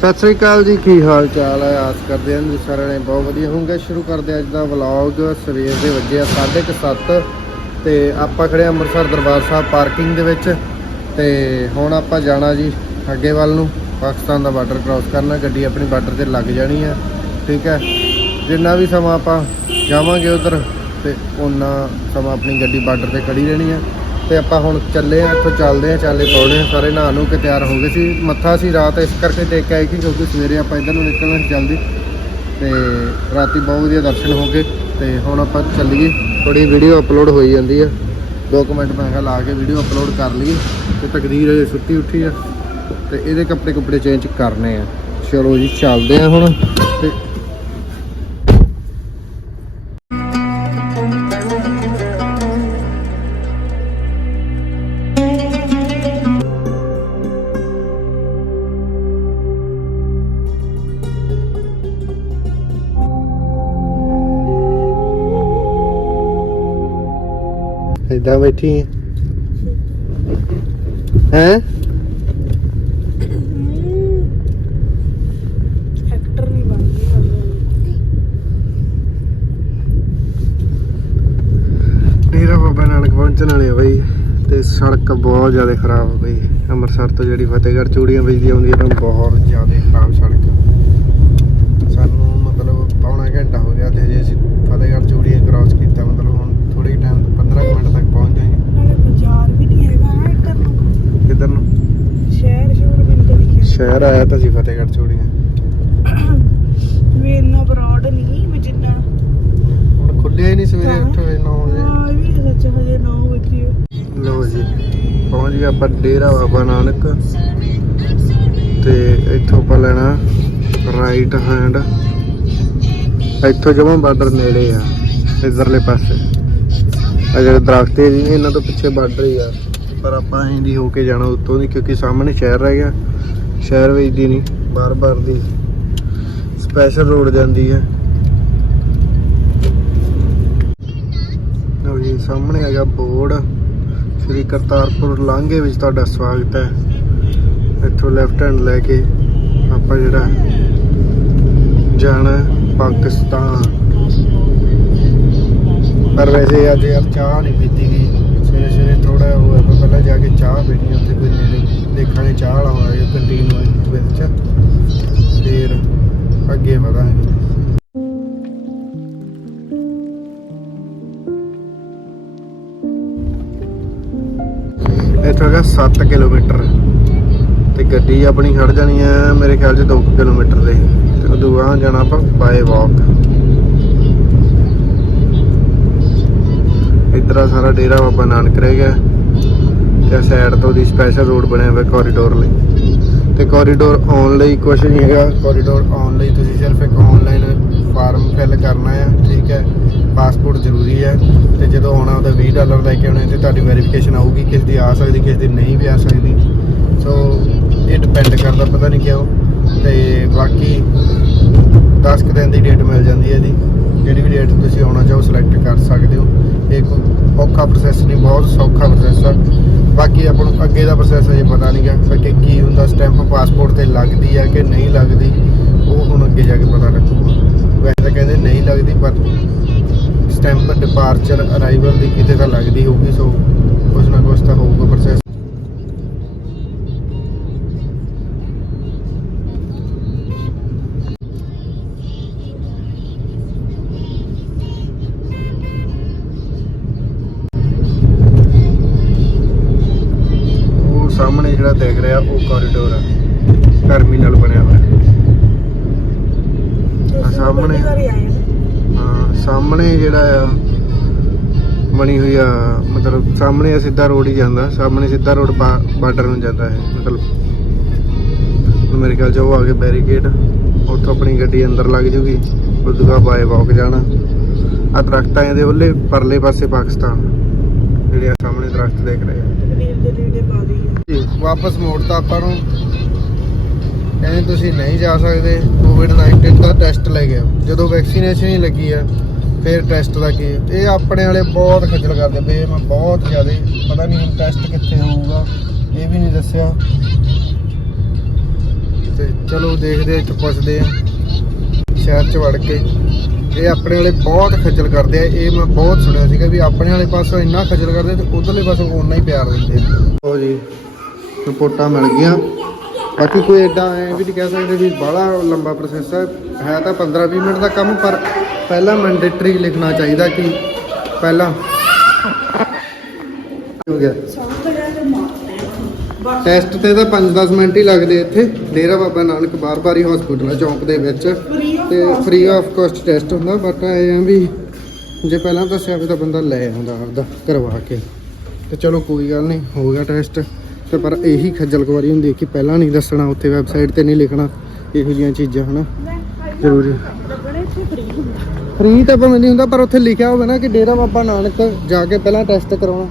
ਸਤਿ ਸ੍ਰੀ ਅਕਾਲ ਜੀ, ਕੀ ਹਾਲ ਚਾਲ ਹੈ? ਆਸ ਕਰਦੇ ਹਾਂ ਜੀ ਸਾਰਿਆਂ ਨੇ ਬਹੁਤ ਵਧੀਆ ਹੋਊਗਾ ਸ਼ੁਰੂ ਕਰਦੇ ਅੱਜ ਦਾ ਵਲੌਗ ਸਵੇਰ ਦੇ ਵੱਜੇ ਆ 7:30 ਤੇ ਆਪਾਂ ਖੜੇ ਅੰਮ੍ਰਿਤਸਰ ਦਰਬਾਰ ਸਾਹਿਬ ਪਾਰਕਿੰਗ ਦੇ ਵਿੱਚ ਤੇ ਹੁਣ ਆਪਾਂ ਜਾਣਾ ਜੀ ਅੱਗੇ ਵੱਲ ਨੂੰ, ਪਾਕਿਸਤਾਨ ਦਾ ਬਾਰਡਰ ਕ੍ਰਾਸ ਕਰਨਾ, ਗੱਡੀ ਆਪਣੀ ਬਾਰਡਰ ਤੇ ਲੱਗ ਜਾਣੀ ਹੈ ਠੀਕ ਹੈ। ਜਿੰਨਾ ਵੀ ਸਮਾਂ ਆਪਾਂ ਜਾਵਾਂਗੇ ਉਧਰ ਤੇ ਉਹਨਾਂ ਸਮਾਂ ਆਪਣੀ ਗੱਡੀ ਬਾਰਡਰ ਤੇ ਖੜੀ ਰਹਿਣੀ ਆ। ਤੇ ਆਪਾਂ ਹੁਣ ਚੱਲੇ ਆ, ਇੱਥੋਂ ਚੱਲਦੇ ਆ, ਚਾਲੇ ਪਾਉਣੇ ਆ, ਸਾਰੇ ਨਹਾ ਨੂੰ ਕੇ ਤਿਆਰ ਹੋ ਗਏ ਸੀ। ਮੱਥਾ ਸੀ ਰਾਤ, ਇਸ ਕਰਕੇ ਟੇਕ ਕੇ ਆਏ ਕਿ ਕਿਉਂਕਿ ਸਵੇਰੇ ਆਪਾਂ ਇੱਧਰ ਨੂੰ ਨਿਕਲਣਾ ਸੀ ਜਲਦੀ। ਤੇ ਰਾਤੀ ਬਹੁਤ ਵਧੀਆ ਦਰਸ਼ਨ ਹੋ ਗਏ। ਤੇ ਹੁਣ ਆਪਾਂ ਚੱਲੀਏ। ਥੋੜੀ ਵੀਡੀਓ ਅਪਲੋਡ ਹੋਈ ਜਾਂਦੀ ਆ। ਦੋ ਕੁ ਮਿੰਟ ਮੈਂ ਕਿਹਾ ਲਾ ਕੇ ਵੀਡੀਓ ਅਪਲੋਡ ਕਰ ਲਈਏ। ਤੇ ਤਕਦੀਰ ਅਜੇ ਸੁੱਤੀ ਉੱਠੀ ਆ। ਤੇ ਇਹਦੇ ਕੱਪੜੇ ਕੁਪੜੇ ਚੇਂਜ ਕਰਨੇ ਆ। ਚਲੋ ਜੀ, ਚੱਲਦੇ ਆ ਹੁਣ। ਤੇ ਬੈਠੀ ਹੈ? ਹੈ। ਐਕਟਰ ਨਹੀਂ ਬਣਦੀ ਡੇਰਾ ਬਾਬਾ ਨਾਨਕ ਪਹੁੰਚਣ ਵਾਲੇ ਆ ਬਈ ਤੇ ਸੜਕ ਬਹੁਤ ਜ਼ਿਆਦਾ ਖਰਾਬ ਆ ਬਈ। ਅੰਮ੍ਰਿਤਸਰ ਤੋਂ ਜਿਹੜੀ ਫਤਿਹਗੜ੍ਹ ਚੂੜੀਆਂ ਵੱਜਦੀ ਆਉਂਦੀ ਹੈ ਤਾਂ ਬਹੁਤ ਜ਼ਿਆਦਾ ਖਰਾਬ ਸੜਕ ਸਾਨੂੰ ਮਤਲਬ ਪੌਣਾ ਘੰਟਾ ਹੋ ਗਿਆ ਤੇ ਹਜੇ ਅਸੀਂ ਫਤਿਹਗੜ੍ਹ ਚੂੜੀਆਂ ਕ੍ਰਾਸ ਕੀਤਾ ਮਤਲਬ ਹੁਣ ਥੋੜੇ ਟਾਈਮ 15 ਕੁ ਮਿੰਟ ਤੱਕ ਪਹੁੰਚ ਜਾਏਂਗੇ ਨਾਲੇ ਬਾਜ਼ਾਰ ਵੀ ਨਹੀਂ ਹੈਗਾ ਨਾ ਇੱਧਰ ਨੂੰ ਕਿੱਧਰ ਨੂੰ ਸ਼ਹਿਰ ਸ਼ਹਿਰ ਮੈਨੂੰ ਤਾਂ ਦਿਖਿਆ ਸ਼ਹਿਰ ਆਇਆ ਤਾਂ ਸੀ ਫਤਿਹਗੜ੍ਹ ਚੂੜੀਆਂ ਵੀ ਇੰਨਾ ਬਰਾਡ ਨਹੀਂ ਵੀ ਜਿੰਨਾ ਹੁਣ ਖੁੱਲਿਆ ਹੀ ਨਹੀਂ ਸਵੇਰੇ ਹਾਂ। 8 ਵਜੇ 9 ਵਜੇ। ਹਾਂ ਵੀ ਸੱਚ ਹਜੇ 9 ਵਜੇ। ਲੋ ਜੀ ਪਹੁੰਚ ਗਏ ਆਪਾਂ ਡੇਰਾ ਬਾਬਾ ਨਾਨਕ। ਤੇ ਇੱਥੋਂ ਆਪਾਂ ਲੈਣਾ ਰਾਈਟ ਹੈਂਡ ਇੱਥੋਂ ਜਮਾਂ ਬਾਰਡਰ ਨੇੜੇ ਆ ਇਧਰਲੇ ਪਾਸੇ। ਆ ਜਿਹੜੇ ਦਰਖਤ ਇਹਨਾਂ ਤੋਂ ਪਿੱਛੇ ਬਾਰਡਰ ਹੀ ਆ। ਪਰ ਆਪਾਂ ਐਂ ਦੀ ਹੋ ਕੇ ਜਾਣਾ ਉੱਤੋਂ ਦੀ ਕਿਉਂਕਿ ਸਾਹਮਣੇ ਸ਼ਹਿਰ ਰਹਿ ਗਿਆ। ਸ਼ਹਿਰ ਵੇਚਦੀ ਨਹੀਂ ਬਾਰ-ਬਾਰ ਦੀ ਸਪੈਸ਼ਲ ਰੋਡ ਜਾਂਦੀ ਹੈ। ਲਓ ਜੀ, ਸਾਹਮਣੇ ਹੈਗਾ ਬੋਰਡ। ਸ੍ਰੀ ਕਰਤਾਰਪੁਰ ਲਾਂਘੇ ਵਿੱਚ ਤੁਹਾਡਾ ਸਵਾਗਤ ਹੈ। ਇੱਥੋਂ ਲੈਫਟ ਹੈਂਡ ਲੈ ਕੇ ਆਪਾਂ ਜਿਹੜਾ ਜਾਣਾ ਪਾਕਿਸਤਾਨ। ਪਰ ਵੈਸੇ ਅੱਜ ਯਾਰ ਚਾਹ ਨਹੀਂ ਪੀਤੀ ਗਈ। ਸਵੇਰੇ ਸਵੇਰੇ ਥੋੜਾ ਉਹ ਆਪਾਂ ਪਹਿਲਾਂ ਜਾ ਕੇ ਚਾਹ ਪੀਣੀ ਉੱਥੇ ਕੋਈ ਨੇੜੇ। ਦੇਖਾਂਗੇ ਚਾਹ ਵਾਲਾ ਹੋਇਆ ਕੰਟੀਨ ਵਿੱਚ। ਫਿਰ ਅੱਗੇ ਵਧਾਂਗੇ। ਇੱਥੋਂ ਹੈਗਾ 7 ਕਿਲੋਮੀਟਰ ਤੇ ਗੱਡੀ ਆਪਣੀ ਖੜ ਜਾਣੀ ਹੈ ਮੇਰੇ ਖਿਆਲ 'ਚ 2 ਕਿਲੋਮੀਟਰ ਦੇ। ਤੇ ਉਦੋਂ ਬਾਅਦ ਜਾਣਾ ਆਪਾਂ ਬਾਏ ਵਾਕ ਇੱਧਰ ਆ ਸਾਰਾ ਡੇਰਾ ਬਾਬਾ ਨਾਨਕ ਰਹਿ ਗਿਆ। ਤੇ ਸਾਈਡ ਤੋਂ ਦੀ ਸਪੈਸ਼ਲ ਰੋਡ ਬਣਿਆ ਹੋਇਆ ਕੋਰੀਡੋਰ ਲਈ। ਤੇ ਕੋਰੀਡੋਰ ਆਉਣ ਲਈ ਕੁਝ ਨਹੀਂ ਹੈਗਾ। ਕੋਰੀਡੋਰ ਆਉਣ ਲਈ ਤੁਸੀਂ ਸਿਰਫ ਇੱਕ ਆਨਲਾਈਨ ਫਾਰਮ ਫਿਲ ਕਰਨਾ ਹੈ ਠੀਕ ਹੈ? ਪਾਸਪੋਰਟ ਜ਼ਰੂਰੀ ਹੈ। ਤੇ ਜਦੋਂ ਆਉਣਾ ਉਹਦਾ 20 ਡਾਲਰ ਲੈ ਕੇ ਆਉਣੇ ਤੇ ਤੁਹਾਡੀ ਵੈਰੀਫਿਕੇਸ਼ਨ ਆਊਗੀ ਕਿਸ ਦੀ ਆ ਸਕਦੀ, ਕਿਸ ਦੀ ਨਹੀਂ ਵੀ ਆ ਸਕਦੀ। ਸੋ ਇਹ ਡਿਪੈਂਡ ਕਰਦਾ, ਪਤਾ ਨਹੀਂ ਕਿਉਂ। ਤੇ ਬਾਕੀ 10 ਕੁ ਦਿਨ ਦੀ ਡੇਟ ਮਿਲ ਜਾਂਦੀ ਹੈ ਜੀ ਜਿਹੜੀ ਵੀ ਡੇਟ ਤੁਸੀਂ ਆਉਣਾ ਚਾਹੋ ਸਿਲੈਕਟ ਕਰ ਸਕਦੇ ਹੋ। ਇਹ ਕੋਈ ਔਖਾ ਪ੍ਰੋਸੈਸ ਨਹੀਂ, ਬਹੁਤ ਸੌਖਾ ਪ੍ਰੋਸੈਸ ਆ। ਬਾਕੀ ਆਪਾਂ ਨੂੰ ਅੱਗੇ ਦਾ ਪ੍ਰੋਸੈਸ ਅਜੇ ਪਤਾ ਨਹੀਂ ਗਾ ਕਿ ਕੀ ਹੁੰਦਾ ਸਟੈਂਪ ਪਾਸਪੋਰਟ ਤੇ ਲੱਗਦੀ ਆ ਕਿ ਨਹੀਂ ਲੱਗਦੀ, ਉਹ ਹੁਣ ਅੱਗੇ ਜਾ ਕੇ ਪਤਾ ਲੱਗੂਗਾ। ਵੈਸੇ ਤਾਂ ਕਹਿੰਦੇ ਨਹੀਂ ਲੱਗਦੀ, ਪਰ ਸਟੈਂਪ ਡਿਪਾਰਚਰ ਅਰਾਈਵਲ ਦੀ ਕਿਤੇ ਤਾਂ ਲੱਗਦੀ ਹੋਊਗੀ ਸੋ ਕੁਛ ਨਾ ਕੁਛ ਤਾਂ ਹੋਊਗਾ ਪ੍ਰੋਸੈਸ ਬਣੀ ਹੋਈ ਆ, ਮਤਲਬ ਸਾਹਮਣੇ ਆ ਸਿੱਧਾ ਰੋਡ ਹੀ ਜਾਂਦਾ, ਸਾਹਮਣੇ ਸਿੱਧਾ ਰੋਡ ਬਾਰਡਰ ਨੂੰ ਜਾਂਦਾ ਹੈ ਮਤਲਬ ਮੇਰੇ ਖਿਆਲ ਚ ਉਹ ਆ ਗਏ ਬੈਰੀਕੇਡ, ਉੱਥੋਂ ਆਪਣੀ ਗੱਡੀ ਅੰਦਰ ਲੱਗ ਜੂਗੀ ਉਦੋਂ ਬਾਏ ਵਾਕ ਜਾਣਾ। ਆ ਦਰਖਤਾਂ ਇਹਦੇ ਉੱਲੇ ਪਰਲੇ ਪਾਸੇ ਪਾਕਿਸਤਾਨ, ਜਿਹੜੇ ਆ ਸਾਹਮਣੇ ਦਰਖਤ ਦੇਖ ਰਹੇ ਆ। ਵਾਪਸ ਮੋੜਤਾ ਆਪਾਂ ਨੂੰ। ਕਹਿੰਦੇ ਤੁਸੀਂ ਨਹੀਂ ਜਾ ਸਕਦੇ ਕੋਵਿਡ 19 ਦਾ ਟੈਸਟ ਲੈ ਗਿਆ ਜਦੋਂ ਵੈਕਸੀਨੇਸ਼ਨ ਹੀ ਲੱਗੀ ਆ ਫਿਰ ਟੈਸਟ ਦਾ ਕੀ? ਇਹ ਆਪਣੇ ਵਾਲੇ ਬਹੁਤ ਖੱਜਲ ਕਰਦੇ ਪਏ ਮੈਂ ਬਹੁਤ ਜ਼ਿਆਦਾ ਪਤਾ ਨਹੀਂ ਹੁਣ ਟੈਸਟ ਕਿੱਥੇ ਹੋਊਗਾ ਇਹ ਵੀ ਨਹੀਂ ਦੱਸਿਆ। ਤੇ ਚਲੋ ਦੇਖਦੇ ਆ, ਪੁੱਛਦੇ ਆ ਸ਼ਹਿਰ ਚ ਵੜ ਕੇ। ਇਹ ਆਪਣੇ ਵਾਲੇ ਬਹੁਤ ਖੱਜਲ ਕਰਦੇ ਆ ਇਹ ਮੈਂ ਬਹੁਤ ਸੁਣਿਆ ਸੀਗਾ ਵੀ ਆਪਣੇ ਵਾਲੇ ਪਾਸੋਂ ਇੰਨਾ ਖੱਜਲ ਕਰਦੇ ਤੇ ਉਧਰਲੇ ਪਾਸੋਂ ਓਨਾ ਹੀ ਪਿਆਰ ਦਿੰਦੇ ਆ। ਜੀ ਰਿਪੋਰਟਾਂ ਮਿਲ ਗਈਆਂ। ਬਾਕੀ ਕੋਈ ਏਦਾਂ ਐ ਵੀ ਨਹੀਂ ਕਹਿ ਸਕਦੇ ਵੀ ਬਾਹਲਾ ਲੰਬਾ ਪ੍ਰੋਸੈਸ ਹੈ ਹੈ ਤਾਂ 15-20 ਮਿੰਟ ਦਾ ਕੰਮ ਪਰ ਪਹਿਲਾਂ ਮੈਂਡੇਟਰੀ ਲਿਖਣਾ ਚਾਹੀਦਾ ਕਿ ਪਹਿਲਾਂ? ਹੋ ਗਿਆ। ਟੈਸਟ ਤੇ ਤਾਂ 5-10 ਮਿੰਟ ਹੀ ਲੱਗਦੇ ਇੱਥੇ। ਡੇਰਾ ਬਾਬਾ ਨਾਨਕ ਬਾਰ-ਬਾਰੀ ਹਸਪੀਟਲ ਚੌਂਕ ਦੇ ਵਿੱਚ। ਤੇ। ਫ੍ਰੀ ਆਫ ਕਾਸਟ ਟੈਸਟ ਹੁੰਦਾ ਬਟ ਇਹ ਆ ਵੀ ਜੇ ਪਹਿਲਾਂ ਦੱਸਿਆ ਵੀ ਤਾਂ ਬੰਦਾ ਲੈ ਆਉਂਦਾ ਆਪਦਾ ਕਰਵਾ ਕੇ। ਤੇ ਚਲੋ ਕੋਈ ਗੱਲ ਨਹੀਂ ਹੋ ਗਿਆ ਟੈਸਟ ਤੇ ਪਰ ਇਹੀ ਖੱਜਲ ਖੁਆਰੀ ਹੁੰਦੀ ਕਿ ਪਹਿਲਾਂ ਨਹੀਂ ਦੱਸਣਾ ਉੱਥੇ ਵੈਬਸਾਈਟ ਤੇ ਨਹੀਂ ਲਿਖਣਾ ਇਹੋ ਜਿਹੀਆਂ ਚੀਜ਼ਾਂ ਹਨਾ? ਜ਼ਰੂਰੀ। ਫ੍ਰੀ ਤਾਂ ਭਾਵੇਂ ਨਹੀਂ ਹੁੰਦਾ ਪਰ ਉੱਥੇ ਲਿਖਿਆ ਹੋਵੇ ਨਾ ਕਿ ਡੇਰਾ ਬਾਬਾ ਨਾਨਕ ਜਾ ਕੇ ਪਹਿਲਾਂ ਟੈਸਟ ਕਰਾਉਣਾ।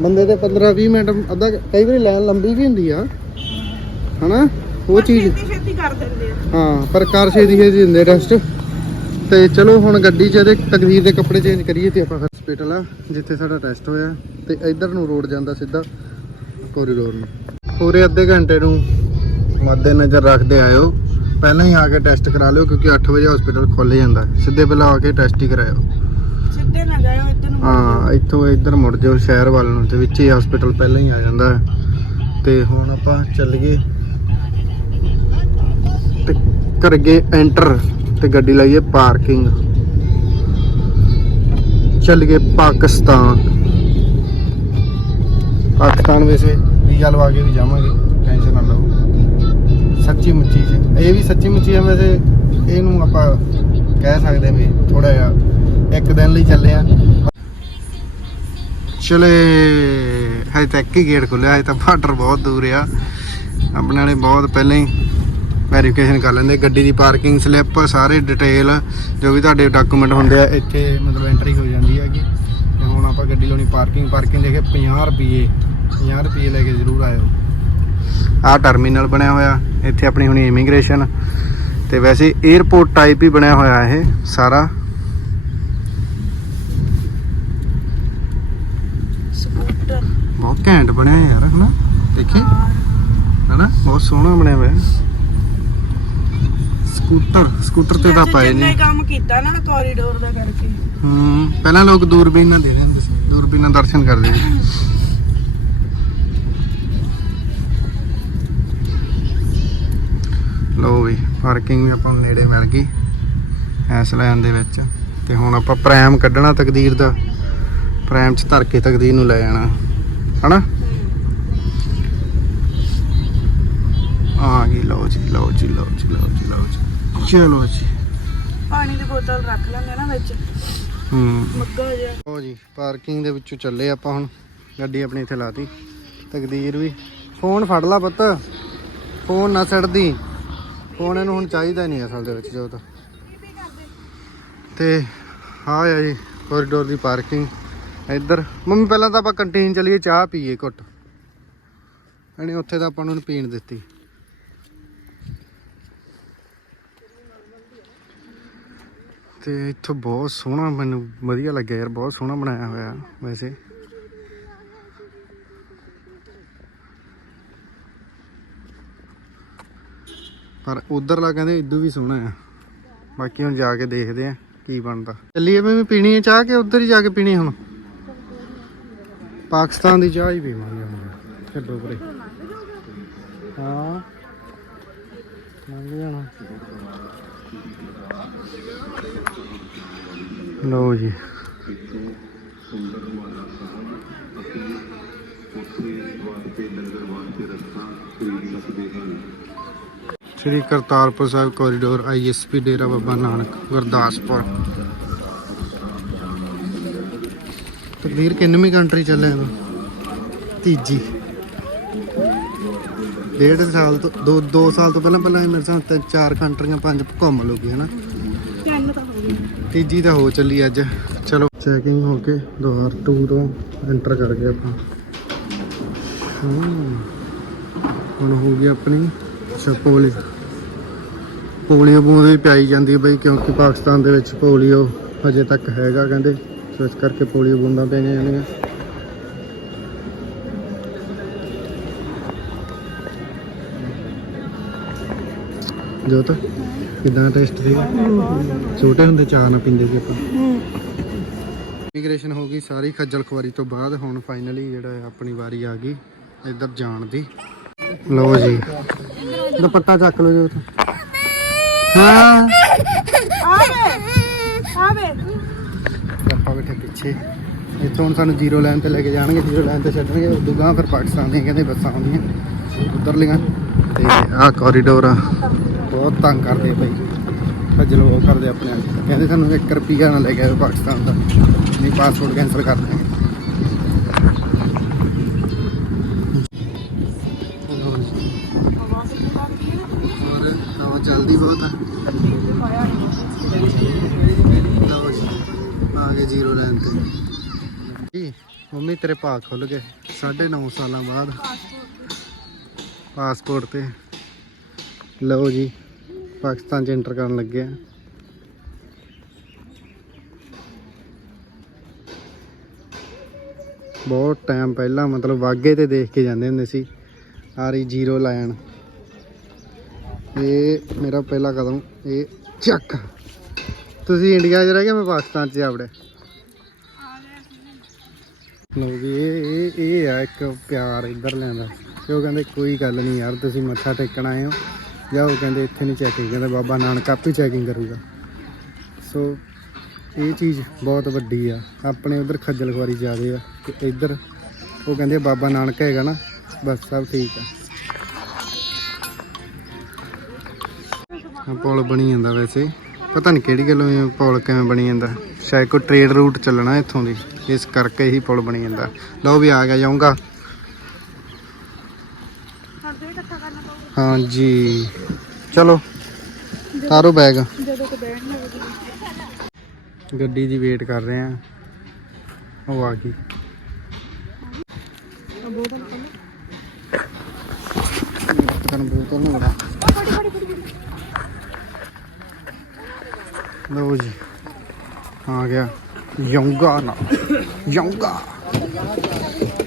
ਬੰਦੇ ਦੇ 15 20 ਮਿੰਟ ਅੱਧਾ ਕਈ ਵਾਰੀ ਲਾਈਨ ਲੰਬੀ ਵੀ ਹੁੰਦੀ ਆ। ਹਨਾ? ਉਹ ਚੀਜ਼ ਛੇਤੀ ਕਰ ਦਿੰਦੇ ਆ। ਹਾਂ ਪਰ ਕਾਰ ਦਿੰਦੇ ਟੈਸਟ ਤੇ ਚਲੋ ਹੁਣ ਗੱਡੀ 'ਚ ਇਹਦੇ ਤਕਦੀਰ ਦੇ ਕੱਪੜੇ ਚੇਂਜ ਕਰੀਏ ਤੇ ਆਪਾਂ ਹਸਪੀਟਲ ਆ ਜਿੱਥੇ ਸਾਡਾ ਟੈਸਟ ਹੋਇਆ। ਤੇ ਇੱਧਰ ਨੂੰ ਰੋਡ ਜਾਂਦਾ ਸਿੱਧਾ ਕੋਰੀਡੋਰ ਨੂੰ। ਪੂਰੇ ਅੱਧੇ ਘੰਟੇ ਨੂੰ ਮੱਦੇ ਨਜ਼ਰ ਰੱਖਦੇ ਆਇਓ। ਪਹਿਲਾਂ ਹੀ ਆ ਕੇ ਟੈਸਟ ਕਰਾ ਲਿਓ ਕਿਉਂਕਿ 8 ਵਜੇ ਹਸਪੀਟਲ ਖੁੱਲ ਜਾਂਦਾ। ਸਿੱਧੇ ਪਹਿਲਾਂ ਆ ਕੇ ਟੈਸਟ ਹੀ ਕਰਾਇਓ। ਸਿੱਧੇ ਨਾ ਜਾਇਓ ਇੱਧਰ ਨੂੰ ਹਾਂ ਇੱਥੋਂ ਇੱਧਰ ਮੁੜ ਜਾਓ ਸ਼ਹਿਰ ਵੱਲ ਨੂੰ ਤੇ ਵਿੱਚ ਹੀ ਹਸਪੀਟਲ ਪਹਿਲਾਂ ਹੀ ਆ ਜਾਂਦਾ ਤੇ ਹੁਣ ਆਪਾਂ ਚੱਲ ਗਏ ਤੇ ਕਰ ਗਏ ਐਂਟਰ ਤੇ ਗੱਡੀ ਲਾਈਏ ਪਾਰਕਿੰਗ ਚੱਲ ਗਏ ਪਾਕਿਸਤਾਨ। ਪਾਕਿਸਤਾਨ ਵੈਸੇ ਵੀਜ਼ਾ ਲਵਾ ਕੇ ਵੀ ਜਾਵਾਂਗੇ ਟੈਨਸ਼ਨ ਨਾ ਲਓ। ਸੱਚੀ ਮੁੱਚੀ ਚ ਇਹ ਵੀ ਸੱਚੀ ਮੁੱਚੀ ਹੈ ਵੈਸੇ ਇਹਨੂੰ ਆਪਾਂ ਕਹਿ ਸਕਦੇ ਵੀ ਥੋੜਾ ਜਿਹਾ ਇੱਕ ਦਿਨ ਲਈ ਚੱਲੇ ਆ। ਚਲੇ ਹਜੇ ਤੱਕ ਹੀ ਗੇਟ ਖੁੱਲਿਆ ਹਜੇ ਤਾਂ ਬਾਰਡਰ ਬਹੁਤ ਦੂਰ ਆ। ਆਪਣੇ ਵਾਲੇ ਬਹੁਤ ਪਹਿਲਾਂ ਹੀ ਵੈਰੀਫਿਕੇਸ਼ਨ ਕਰ ਲੈਂਦੇ, ਗੱਡੀ ਦੀ ਪਾਰਕਿੰਗ ਸਲਿੱਪ ਸਾਰੇ ਡਿਟੇਲ ਜੋ ਵੀ ਤੁਹਾਡੇ ਡਾਕੂਮੈਂਟ ਹੁੰਦੇ ਆ, ਇੱਥੇ ਮਤਲਬ ਐਂਟਰੀ ਹੋ ਜਾਂਦੀ ਹੈਗੀ। ਤੇ ਹੁਣ ਆਪਾਂ ਗੱਡੀ ਲਾਉਣੀ ਪਾਰਕਿੰਗ ਪਾਰਕਿੰਗ ਦੇ ਕੇ 50 ਰੁਪਏ 50 ਰੁਪਏ ਲੈ ਕੇ ਜ਼ਰੂਰ ਆਇਓ। ਆਹ ਟਰਮੀਨਲ ਬਣਿਆ ਹੋਇਆ ਇੱਥੇ ਆਪਣੀ ਹੁਣੀ ਇਮੀਗ੍ਰੇਸ਼ਨ ਤੇ ਵੈਸੇ 에어ਪੋਰਟ ਟਾਈਪ ਹੀ ਬਣਿਆ ਹੋਇਆ ਇਹ ਸਾਰਾ। ਬਹੁਤ ਘੈਂਟ ਬਣਿਆ ਯਾਰ ਹਨਾ? ਦੇਖੀ? ਹਨਾ? ਬਹੁਤ ਸੋਹਣਾ ਬਣਿਆ ਹੋਇਆ। ਸਕੂਟਰ ਸਕੂਟਰ ਤੇ ਤਾਂ ਪਾਏ ਨਹੀਂ। ਕੰਮ ਕੀਤਾ ਨਾ ਕੋਰੀਡੋਰ ਦਾ ਕਰਕੇ। ਹੂੰ ਪਹਿਲਾਂ ਲੋਕ ਦੂਰਬੀਨ ਨਾਲ ਦੇਖਦੇ ਹੁੰਦੇ ਸੀ ਦੂਰਬੀਨ ਨਾਲ ਦਰਸ਼ਨ ਕਰਦੇ ਸੀ। ਲੋ ਵੀ ਪਾਰਕਿੰਗ ਵੀ ਆਪਾਂ ਨੂੰ ਨੇੜੇ ਮਿਲ ਗਈ ਐਸ ਲਾਈਨ ਦੇ ਵਿੱਚ। ਤੇ ਹੁਣ ਆਪਾਂ ਪ੍ਰੈਮ ਕੱਢਣਾ ਤਕਦੀਰ ਦਾ। ਪ੍ਰੈਮ ਚ ਧਰ ਕੇ ਤਕਦੀਰ ਨੂੰ ਲੈ ਜਾਣਾ। ਹਨਾ? ਆ ਗਈ ਲਓ ਜੀ ਲਓ ਜੀ ਲਓ ਜੀ ਲਓ ਜੀ ਲਓ ਜੀ। ਚਲੋ ਜੀ। ਪਾਣੀ ਦੀ ਬੋਤਲ ਰੱਖ ਲਾਂਗੇ ਨਾ ਵਿੱਚ। ਹੂੰ। ਮੱਗਾ ਜਿਹਾ। ਲਓ ਜੀ ਪਾਰਕਿੰਗ ਦੇ ਵਿੱਚੋਂ ਚੱਲੇ ਆਪਾਂ ਹੁਣ। ਗੱਡੀ ਆਪਣੀ ਇੱਥੇ ਲਾਤੀ। ਤਕਦੀਰ ਵੀ। ਫੋਨ ਫੜ ਲਾ ਪੁੱਤ। ਫੋਨ ਨਾ ਛੱਡਦੀ। ਫੋਨ ਇਹਨੂੰ ਹੁਣ ਚਾਹੀਦਾ ਨਹੀਂ ਅਸਲ ਦੇ ਵਿੱਚ ਜੋ ਤਾਂ। ਤੇ ਹਾਂ ਆ ਜੀ ਕੋਰੀਡੋਰ ਦੀ ਪਾਰਕਿੰਗ ਇੱਧਰ, ਮੰਮੀ ਪਹਿਲਾਂ ਤਾਂ ਆਪਾਂ ਕੰਟੀਨ ਚਲੀਏ, ਚਾਹ ਪੀਏ ਘੁੱਟ। ਇਹਨੇ ਉੱਥੇ ਤਾਂ ਆਪਾਂ ਨੂੰ ਪੀਣ ਦਿੱਤੀ। ਤੇ ਇੱਥੋਂ ਬਹੁਤ ਸੋਹਣਾ, ਮੈਨੂੰ ਵਧੀਆ ਲੱਗਿਆ ਯਾਰ, ਬਹੁਤ ਸੋਹਣਾ ਬਣਾਇਆ ਹੋਇਆ ਵੈਸੇ। ਪਰ ਉਧਰਲਾ ਕਹਿੰਦੇ ਇਦੋਂ ਵੀ ਸੋਹਣਾ ਆ। ਬਾਕੀ ਹੁਣ ਜਾ ਕੇ ਦੇਖਦੇ ਆ ਕੀ ਬਣਦਾ। ਚੱਲੀਏ ਵੀ ਪੀਣੀ ਹੈ ਚਾਹ ਕੇ ਉਧਰ ਹੀ ਜਾ ਕੇ ਪੀਣੀ ਹੁਣ? ਪਾਕਿਸਤਾਨ ਦੀ ਚਾਹ ਹੀ ਪੀਵਾਂਗੇ ਹੁਣ। ਛੱਡੋ ਪਰੇ ਹਾਂ। ਲੰਘ ਜਾਣਾ। ਲਓ ਜੀ। Shri Kartarpur Sahib corridor ISP Dera Baba Nanak Gurdaspur. ਤਕਦੀਰ ਕਿੰਨਵੀਂ ਕੰਟਰੀ ਚੱਲੇ ਆ ਤੀਜੀ। ਡੇਢ ਸਾਲ ਤੋਂ ਦੋ ਦੋ ਸਾਲ ਤੋਂ ਪਹਿਲਾਂ ਪਹਿਲਾਂ ਮੇਰੇ ਸਾਹ ਤਿੰਨ ਚਾਰ ਕੰਟਰੀਆਂ ਪੰਜ ਘੁੰਮ ਲੋਗੇ ਹਨਾ? ਤਾਂ ਤੀਜੀ ਤਾਂ ਹੋ ਚੱਲੀ ਅੱਜ। ਚਲੋ ਚੈਕਿੰਗ ਹੋ ਕੇ ਦੁਆਰ 2 ਤੋਂ ਐਂਟਰ ਕਰ ਗਏ ਆਪਾਂ। ਹੁਣ ਹੋ ਗਈ ਆਪਣੀ ਅੱਛਾ ਪੋਲੀ ਪੋਲੀਓ ਬੂੰਦ ਵੀ ਪਾਈ ਜਾਂਦੀ ਹੈ ਬਈ, ਕਿਉਂਕਿ ਪਾਕਿਸਤਾਨ ਦੇ ਵਿੱਚ ਪੋਲੀਓ ਹਜੇ ਤੱਕ ਹੈਗਾ ਕਹਿੰਦੇ, ਸੋ ਇਸ ਕਰਕੇ ਪੋਲੀਓ ਬੂੰਦਾਂ ਪਈਆਂ ਜਾਂਦੀਆਂ। ਜੋਤ, ਕਿਦਾਂ ਟੇਸਟ ਸੀ ਛੋਟੇ ਹੁੰਦੇ ਚਾਹ ਨਾ ਪੀਂਦੇ ਸੀ ਆਪਾਂ। ਇਮੀਗ੍ਰੇਸ਼ਨ ਹੋ ਗਈ, ਸਾਰੀ ਖੱਜਲ ਖੁਆਰੀ ਤੋਂ ਬਾਅਦ ਹੁਣ ਫਾਈਨਲੀ ਜਿਹੜਾ ਆਪਣੀ ਵਾਰੀ ਆ ਗਈ, ਇੱਧਰ ਜਾਣ ਦੀ। ਲਓ ਜੀ। ਦੁਪੱਟਾ ਚੱਕ ਲਓ ਜੀ ਹਾਂ। ਆਵੇ। ਆਪਾਂ ਬੈਠੇ ਪਿੱਛੇ। ਇੱਥੋਂ ਹੁਣ ਸਾਨੂੰ ਜ਼ੀਰੋ ਲਾਈਨ ਤੇ ਲੈ ਕੇ ਜਾਣਗੇ ਜ਼ੀਰੋ ਲਾਈਨ ਤੇ ਛੱਡਣਗੇ ਉਦੋਂ ਗਾਂ ਫਿਰ ਪਾਕਿਸਤਾਨ ਦੀਆਂ ਕਹਿੰਦੇ ਬੱਸਾਂ ਆਉਂਦੀਆਂ ਉਧਰਲੀਆਂ। ਤੇ ਆਹ ਕੋਰੀਡੋਰ ਆ। ਬਹੁਤ ਤੰਗ ਕਰਦੇ ਭਾਈ। ਖੱਜਲ ਉਹ ਕਰਦੇ ਆਪਣੇ ਆਪ। ਕਹਿੰਦੇ ਸਾਨੂੰ 1 ਰੁਪਿਆ ਨਾ ਲੈ ਕੇ ਆਇਓ ਪਾਕਿਸਤਾਨ ਦਾ। ਨਹੀਂ ਪਾਸਪੋਰਟ ਕੈਂਸਲ ਕਰ ਦੇਣਗੇ ਚੱਲਦੀ ਲਓ ਜੀ, ਆ ਗਏ ਜ਼ੀਰੋ ਲਾਈਨ ਤੇ। ਜੀ, ਮੰਮੀ ਤੇਰੇ ਭਾਅ ਖੁੱਲ ਗਏ। 9.5 ਸਾਲਾਂ ਬਾਅਦ। ਪਾਸਪੋਰਟ ਤੇ। ਲਓ ਜੀ, ਪਾਕਿਸਤਾਨ ਚ ਐਂਟਰ ਕਰਨ ਲੱਗੇ ਆ। ਬਹੁਤ ਟਾਈਮ ਪਹਿਲਾਂ, ਮਤਲਬ ਵਾਗੇ ਤੇ ਦੇਖ ਕੇ ਜਾਂਦੇ ਹੁੰਦੇ ਸੀ। ਆ ਰਹੀ ਜ਼ੀਰੋ ਲਾਈਨ ਇਹ ਮੇਰਾ ਪਹਿਲਾ ਕਦਮ, ਇਹ ਚੱਕ। ਤੁਸੀਂ ਇੰਡੀਆ 'ਚ ਰਹਿ ਗਏ ਮੈਂ ਪਾਕਿਸਤਾਨ 'ਚ ਆਵੜਿਆ ਲੋ ਵੀ ਇਹ ਇਹ ਇਹ ਆ ਇੱਕ ਪਿਆਰ ਇੱਧਰ ਲੈਂਦਾ ਤੇ ਉਹ ਕਹਿੰਦੇ, ਕੋਈ ਗੱਲ ਨਹੀਂ ਯਾਰ, ਤੁਸੀਂ ਮੱਥਾ ਟੇਕਣ ਆਏ ਹੋ। ਜਾਂ ਉਹ ਕਹਿੰਦੇ, ਇੱਥੇ ਨਹੀਂ ਚੈਕਿੰਗ ਕਹਿੰਦੇ, ਬਾਬਾ ਨਾਨਕ ਆਪੇ ਚੈਕਿੰਗ ਕਰੂਗਾ। ਸੋ ਇਹ ਚੀਜ਼ ਬਹੁਤ ਵੱਡੀ ਆ। ਆਪਣੇ ਉਧਰ ਖੱਜਲ ਖਵਾਰੀ ਜ਼ਿਆਦੇ ਆ, ਤੇ ਇੱਧਰ ਉਹ ਕਹਿੰਦੇ, ਬਾਬਾ ਨਾਨਕ ਹੈਗਾ ਨਾ, ਬਸ ਸਭ ਠੀਕ ਆ। ਆਹ ਪੁਲ ਬਣੀ ਜਾਂਦਾ ਵੈਸੇ। ਪਤਾ ਨਹੀਂ ਕਿਹੜੀ ਗੱਲੋਂ ਇਹ ਪੁਲ ਕਿਵੇਂ ਬਣੀ ਜਾਂਦਾ। ਸ਼ਾਇਦ ਕੋਈ ਟ੍ਰੇਡ ਰੂਟ ਚੱਲਣਾ ਇੱਥੋਂ ਦੀ। ਇਸ ਕਰਕੇ ਹੀ ਪੁਲ ਬਣੀ ਜਾਂਦਾ। ਲਓ ਵੀ ਆ ਗਿਆ ਜਾਊਂਗਾ ਪਊਗਾ ਹਾਂਜੀ। ਚਲੋ ਤਾਰੋ ਬੈਗ ਗੱਡੀ ਦੀ ਵੇਟ ਕਰ ਰਹੇ ਆ ਉਹ ਆ ਗਈ। ਬੋਤਲ ਤਨ ਬੋਤਲ ਨੂੰ ਬੜਾ ਲਓ ਜੀ ਆ ਗਿਆ ਯੋਂਗਾ ਨਾ ਯੋਂਗਾ।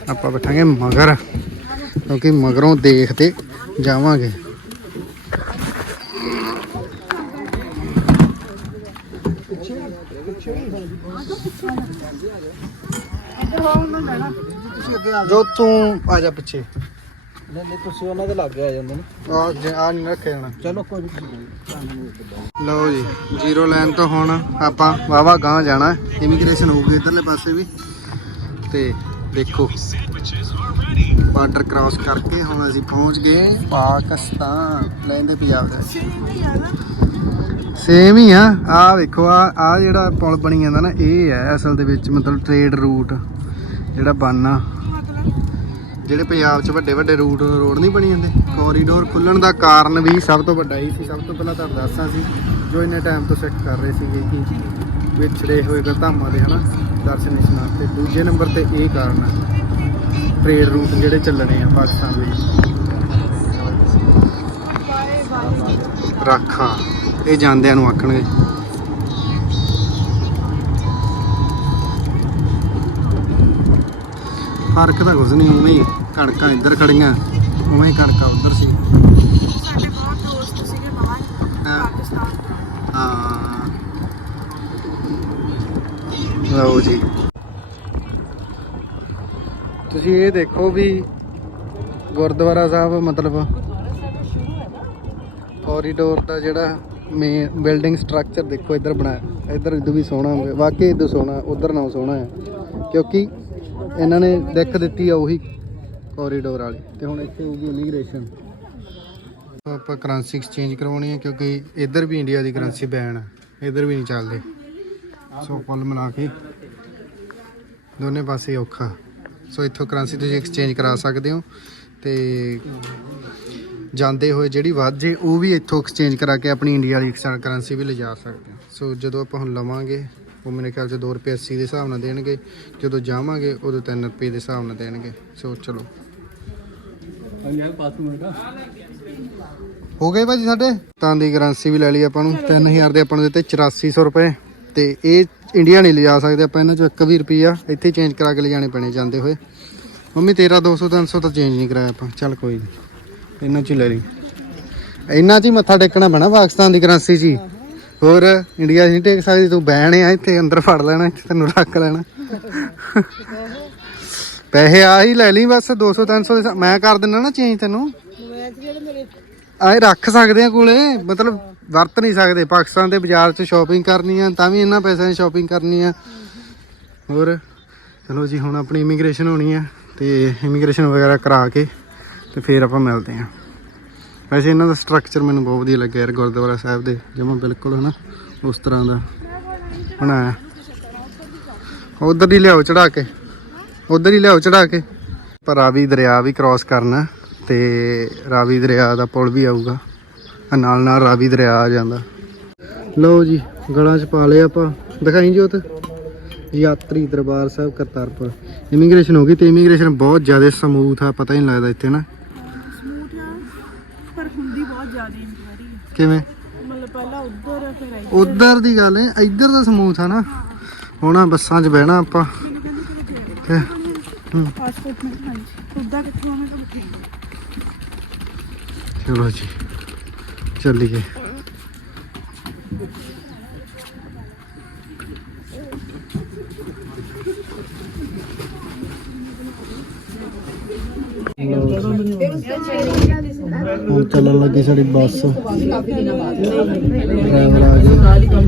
ਆਪਾਂ ਬੈਠਾਂਗੇ ਮਗਰ ਕਿਉਂਕਿ ਮਗਰੋਂ ਦੇਖਦੇ ਜਾਵਾਂਗੇ। ਜੋ ਤੂੰ ਆ ਜਾ ਪਿੱਛੇ। ਨਹੀਂ ਨਹੀਂ ਤੁਸੀਂ ਉਹਨਾਂ ਦੇ ਲੱਗ ਆ ਜਾਂਦੇ ਨੇ। ਆ ਆ ਨਹੀਂ ਰੱਖਿਆ ਜਾਣਾ। ਚਲੋ ਕੋਈ ਨਹੀਂ ਲਓ ਜੀ ਜ਼ੀਰੋ ਲਾਈਨ ਤੋਂ ਹੁਣ ਆਪਾਂ ਵਾਵਾ ਗਾਂ ਜਾਣਾ ਇਮੀਗ੍ਰੇਸ਼ਨ ਹੋਊਗੀ ਇਧਰਲੇ ਪਾਸੇ ਵੀ। ਤੇ ਦੇਖੋ ਬਾਰਡਰ ਕ੍ਰਾਸ ਕਰਕੇ ਹੁਣ ਅਸੀਂ ਪਹੁੰਚ ਗਏ ਪਾਕਿਸਤਾਨ। ਲੈਂਦੇ ਪੰਜਾਬ ਦਾ। ਸੇਮ ਹੀ ਆ। ਆ ਵੇਖੋ ਆ ਆ ਜਿਹੜਾ ਪੁਲ ਬਣੀ ਜਾਂਦਾ ਨਾ, ਇਹ ਹੈ ਅਸਲ ਦੇ ਵਿੱਚ ਮਤਲਬ ਟ੍ਰੇਡ ਰੂਟ ਜਿਹੜਾ ਬਣਨਾ। ਜਿਹੜੇ ਪੰਜਾਬ 'ਚ ਵੱਡੇ ਵੱਡੇ ਰੂਟ, ਰੋਡ ਨਹੀਂ ਬਣੀ ਜਾਂਦੇ? ਕੋਰੀਡੋਰ ਖੁੱਲਣ ਦਾ ਕਾਰਨ ਵੀ ਸਭ ਤੋਂ ਵੱਡਾ ਹੀ ਸੀ। ਸਭ ਤੋਂ ਪਹਿਲਾਂ ਤੁਹਾਨੂੰ ਦੱਸਾਂ ਸੀ, ਜੋ ਇੰਨੇ ਟਾਈਮ ਤੋਂ ਸੈੱਟ ਕਰ ਰਹੇ ਸੀਗੇ ਕਿ ਵਿਛੜੇ ਹੋਏ ਧਾਮਾਂ ਦੇ, ਹਨਾ, ਦਰਸ਼ਨ ਇਸ਼ਨਾਨ ਤੇ ਦੂਜੇ ਨੰਬਰ ਤੇ ਇਹ ਕਾਰਨ ਹੈ ਟ੍ਰੇਡ ਰੂਟ ਜਿਹੜੇ ਚੱਲਣੇ ਆ ਪਾਕਿਸਤਾਨ ਦੇ। ਬਾਏ ਰਾਖਾ, ਇਹ ਜਾਂਦਿਆਂ ਨੂੰ ਆਖਣਗੇ। ਫ਼ਰਕ ਤਾਂ ਕੁਝ ਨਹੀਂ, ਉਵੇਂ ਹੀ ਕਣਕਾਂ ਇੱਧਰ ਖੜੀਆਂ। ਉਵੇਂ ਕਣਕਾਂ ਉੱਧਰ ਸੀ। ਸਾਡੇ ਬਹੁਤ ਦੋਸਤ ਸੀਗੇ ਬਾਹਰ ਹਾਂ। ਪਾਕਿਸਤਾਨ ਤੋਂ। ਹਾਂ। ਲਓ ਜੀ। ਤੁਸੀਂ ਇਹ ਦੇਖੋ ਵੀ ਗੁਰਦੁਆਰਾ ਸਾਹਿਬ ਮਤਲਬ ਕੋਰੀਡੋਰ ਦਾ ਜਿਹੜਾ ਮੇਨ ਬਿਲਡਿੰਗ ਸਟਰਕਚਰ ਦੇਖੋ ਇੱਧਰ ਬਣਾਇਆ। ਇੱਧਰ ਇਦੋਂ ਵੀ ਸੋਹਣਾ ਹੋਵੇ ਵਾਕਈ ਇਦੋਂ ਸੋਹਣਾ ਉਧਰ ਨਾਲੋਂ ਸੋਹਣਾ ਹੈ। ਕਿਉਂਕਿ ਇਹਨਾਂ ਨੇ ਦਿੱਖ ਦਿੱਤੀ ਆ ਉਹੀ ਕੋਰੀਡੋਰ ਵਾਲੀ ਤੇ ਹੁਣ ਇੱਥੇ ਹੋਊਗੀ ਇਮੀਗ੍ਰੇਸ਼ਨ ਆਪਾਂ ਕਰੰਸੀ ਐਕਸਚੇਂਜ ਕਰਵਾਉਣੀ ਹੈ ਕਿਉਂਕਿ ਇੱਧਰ ਵੀ ਇੰਡੀਆ ਦੀ ਕਰੰਸੀ ਬੈਨ ਹੈ। ਇੱਧਰ ਵੀ ਨਹੀਂ ਚੱਲਦੇ। ਸੋ ਕੁੱਲ ਮਿਲਾ ਕੇ ਦੋਨੇ ਪਾਸੇ ਔਖਾ। ਸੋ ਇੱਥੋਂ ਕਰੰਸੀ ਤੁਸੀਂ ਐਕਸਚੇਂਜ ਕਰਾ ਸਕਦੇ ਹੋ ਤੇ ਜਾਂਦੇ ਹੋਏ ਜਿਹੜੀ ਵੱਧ ਜੇ ਉਹ ਵੀ ਇੱਥੋਂ ਐਕਸਚੇਂਜ ਕਰਾ ਕੇ ਆਪਣੀ ਇੰਡੀਆ ਵਾਲੀ ਕਰੰਸੀ ਵੀ ਲਿਜਾ ਸਕਦੇ ਹੋ। ਸੋ ਜਦੋਂ ਆਪਾਂ ਹੁਣ ਲਵਾਂਗੇ, ਉਹ ਮੇਰੇ ਖਿਆਲ 'ਚ 2 ਰੁਪਏ 80 ਦੇ ਹਿਸਾਬ ਨਾਲ ਦੇਣਗੇ। ਜਦੋਂ ਜਾਵਾਂਗੇ, ਉਦੋਂ 3 ਰੁਪਏ ਦੇ ਹਿਸਾਬ ਨਾਲ ਦੇਣਗੇ। ਸੋ ਚਲੋ। ਹੋ ਗਏ ਭਾਜੀ ਸਾਡੇ? ਤਾਂ ਦੀ ਕਰੰਸੀ ਵੀ ਲੈ ਲਈ ਆਪਾਂ ਨੂੰ 3000 ਦੇ ਆਪਾਂ ਨੂੰ ਦਿੱਤੇ 8400 ਰੁਪਏ। ਤੇ ਇਹ ਇੰਡੀਆ ਨਹੀਂ ਲਿਜਾ ਸਕਦੇ ਆਪਾਂ, ਇਹਨਾਂ ਚੋਂ ਇੱਕ ਵੀ ਰੁਪਈਆ ਇੱਥੇ ਚੇਂਜ ਕਰਾ ਕੇ ਲਿਜਾਣੇ ਪੈਣੇ ਜਾਂਦੇ ਹੋਏ। ਮੰਮੀ, ਤੇਰਾ 200 300 ਤਾਂ ਚੇਂਜ ਨਹੀਂ ਕਰਾਇਆ ਆਪਾਂ। ਚੱਲ ਕੋਈ ਨਹੀਂ ਇਹਨਾਂ ਚ ਹੀ ਲੈ ਲਈ। ਇਹਨਾਂ 'ਚ ਹੀ ਮੱਥਾ ਟੇਕਣਾ ਪੈਣਾ ਪਾਕਿਸਤਾਨ ਦੀ ਕਰੰਸੀ 'ਚ ਹੀ। ਹੋਰ ਇੰਡੀਆ 'ਚ ਨਹੀਂ ਟੇਕ ਸਕਦੀ, ਤੂੰ ਬੈਣ ਆ ਇੱਥੇ, ਅੰਦਰ ਫੜ ਲੈਣਾ, ਇੱਥੇ ਤੈਨੂੰ ਰੱਖ ਲੈਣਾ। ਪੈਸੇ ਆ ਹੀ ਲੈ ਲਈ ਬਸ 200 300 ਦੇ ਮੈਂ ਕਰ ਦਿੰਦਾ ਨਾ ਚੇਂਜ ਤੈਨੂੰ। ਆਏ ਰੱਖ ਸਕਦੇ ਆ ਕੋਲੇ ਮਤਲਬ ਵਰਤ ਨਹੀਂ ਸਕਦੇ। ਪਾਕਿਸਤਾਨ ਦੇ ਬਾਜ਼ਾਰ 'ਚ ਸ਼ਾਪਿੰਗ ਕਰਨੀ ਆ ਤਾਂ ਵੀ ਇਹਨਾਂ ਪੈਸਿਆਂ ਦੀ ਸ਼ਾਪਿੰਗ ਕਰਨੀ ਆ। ਹੋਰ ਚਲੋ ਜੀ ਹੁਣ ਆਪਣੀ ਇਮੀਗ੍ਰੇਸ਼ਨ ਹੋਣੀ ਆ ਤੇ ਇਮੀਗ੍ਰੇਸ਼ਨ ਵਗੈਰਾ ਕਰਾ ਕੇ ਤੇ ਫਿਰ ਆਪਾਂ ਮਿਲਦੇ ਆ। ਵੈਸੇ ਇਹਨਾਂ ਦਾ ਸਟਰਕਚਰ ਮੈਨੂੰ ਬਹੁਤ ਵਧੀਆ ਲੱਗਿਆ ਯਾਰ ਗੁਰਦੁਆਰਾ ਸਾਹਿਬ ਦੇ ਜਮਾ ਬਿਲਕੁਲ ਹਨਾ ਉਸ ਤਰ੍ਹਾਂ ਦਾ ਬਣਾਇਆ। ਉਧਰ ਹੀ ਲਿਆਓ ਚੜਾ ਕੇ। ਉਧਰ ਹੀ ਲਿਆਓ ਚੜਾ ਕੇ। ਪਰ ਰਾਵੀ ਦਰਿਆ ਵੀ ਕ੍ਰਾਸ ਕਰਨਾ ਤੇ ਰਾਵੀ ਦਰਿਆ ਦਾ ਪੁਲ ਵੀ ਆਊਗਾ। ਆ ਨਾਲ ਨਾਲ ਰਾਵੀ ਦਰਿਆ ਆ ਜਾਂਦਾ। ਲਓ ਜੀ ਗਲਾਂ 'ਚ ਪਾ ਲਿਆ ਆਪਾਂ। ਦਿਖਾਈ ਜੋਤ? ਯਾਤਰੀ ਦਰਬਾਰ ਸਾਹਿਬ ਕਰਤਾਰਪੁਰ। ਇਮੀਗ੍ਰੇਸ਼ਨ ਹੋ ਗਈ ਤੇ ਇਮੀਗ੍ਰੇਸ਼ਨ ਬਹੁਤ ਜ਼ਿਆਦਾ ਸਮੂਥ ਆ ਪਤਾ ਹੀ ਨਹੀਂ ਲੱਗਦਾ ਇੱਥੇ ਨਾ। ਸਮੂਥ ਆ ਪਰ ਹੁੰਦੀ ਬਹੁਤ ਜ਼ਿਆਦਾ ਇਨਕੁਆਰੀ ਹੈ ਕਿਵੇਂ? ਮਤਲਬ ਪਹਿਲਾਂ ਉੱਧਰ ਫਿਰ ਆਈ ਉਧਰ ਦੀ ਗੱਲ ਹੈ ਇੱਧਰ ਦਾ ਸਮੂਥ ਆ ਨਾ। ਹੁਣ ਬੱਸਾਂ 'ਚ ਬਹਿਣਾ ਆਪਾਂ। ਤੇ ਪਾਸਪੋਰਟ ਮੈਂ ਹਾਂਜੀ। ਉੱਦਾਂ ਕਿੱਥੋਂ ਆਵਾਂ ਤਾਂ ਬਠਿੰਡੇ ਚਲੋ ਜੀ। ਚੱਲੀਏ ਹੁਣ ਚੱਲਣ ਲੱਗੀ ਸਾਡੀ ਬੱਸ। ਡਰਾਈਵਰ ਆ ਗਿਆ। ਸਤਨਾਮ